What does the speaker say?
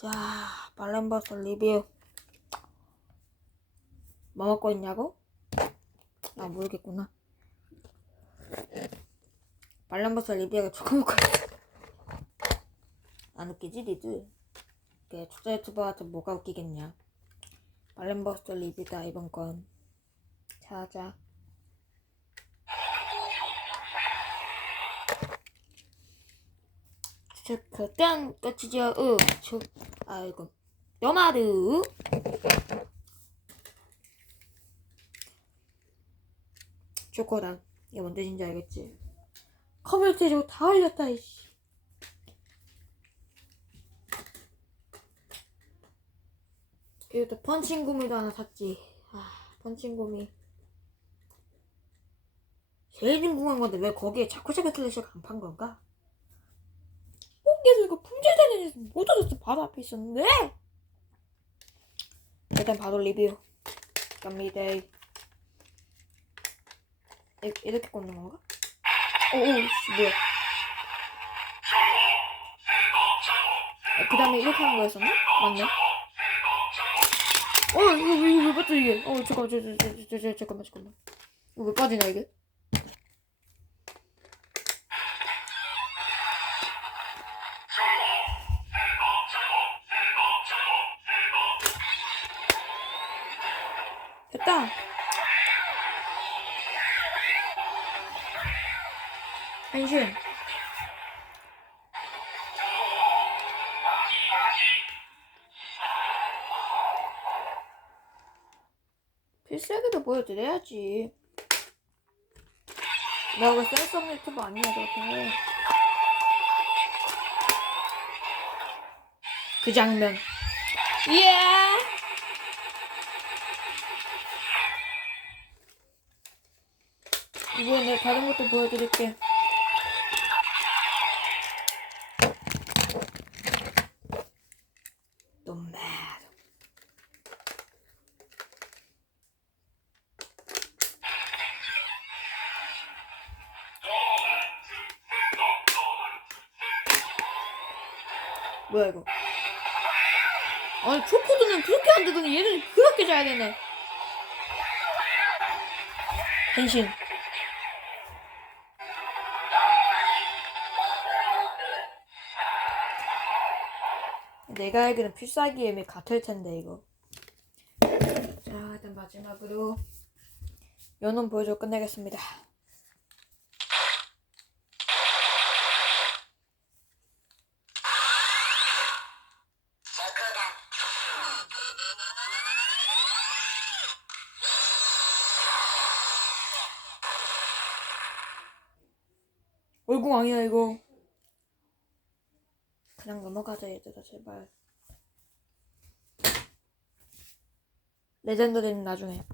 자, 발렌버스 리뷰. 뭐 먹고 있냐고? 아, 모르겠구나. 발렌버스 리뷰가 조금 먹고 있어. 안 웃기지, 니들? 그, 투자 유튜버한테 뭐가 웃기겠냐. 발렌버스 리뷰다, 이번 건. 자자. 저, 그땐 끝이죠. 으, 저, 아이고. 요마르. 초코랑. 이게 뭔 뜻인지 알겠지? 커뮤니티에 저거 다 올렸다, 이씨. 이것도 펀칭구미도 하나 샀지. 아, 펀칭구미. 제일 궁금한 건데 왜 거기에 자쿠자키 클래시가 안판 건가? 꼭계속 이거 품절되는 데서 못 얻었어. 바로 앞에 있었는데. 일단 바로 리뷰. 갑니다. 이- 이렇게 꽂는 건가? 오오 씨 뭐야? 그 다음에 이렇게 하는 거였었나? 맞네. 어 이거 왜 이거 왜 빠져 이게? 어 잠깐만 잠깐만 잠깐만. 이거 왜 빠지나 이게? 됐다. 한신. 필살기도 보여드려야지. 내가 없는 유튜버 아니야, 저렇게. 그 장면. 예! 이번에 다른 것도 보여드릴게. 또 mad. 뭐야 이거? 아니 초코드는 그렇게 안 되더니 얘는 그렇게 잘 되네.変身. 내가 알기는 필살기 이름이 같을 텐데 이거. 자 일단 마지막으로 연원 보여줘 끝내겠습니다. 아니야 이거. 그냥 넘어가자 얘들아 제발. 레전드는 나중에.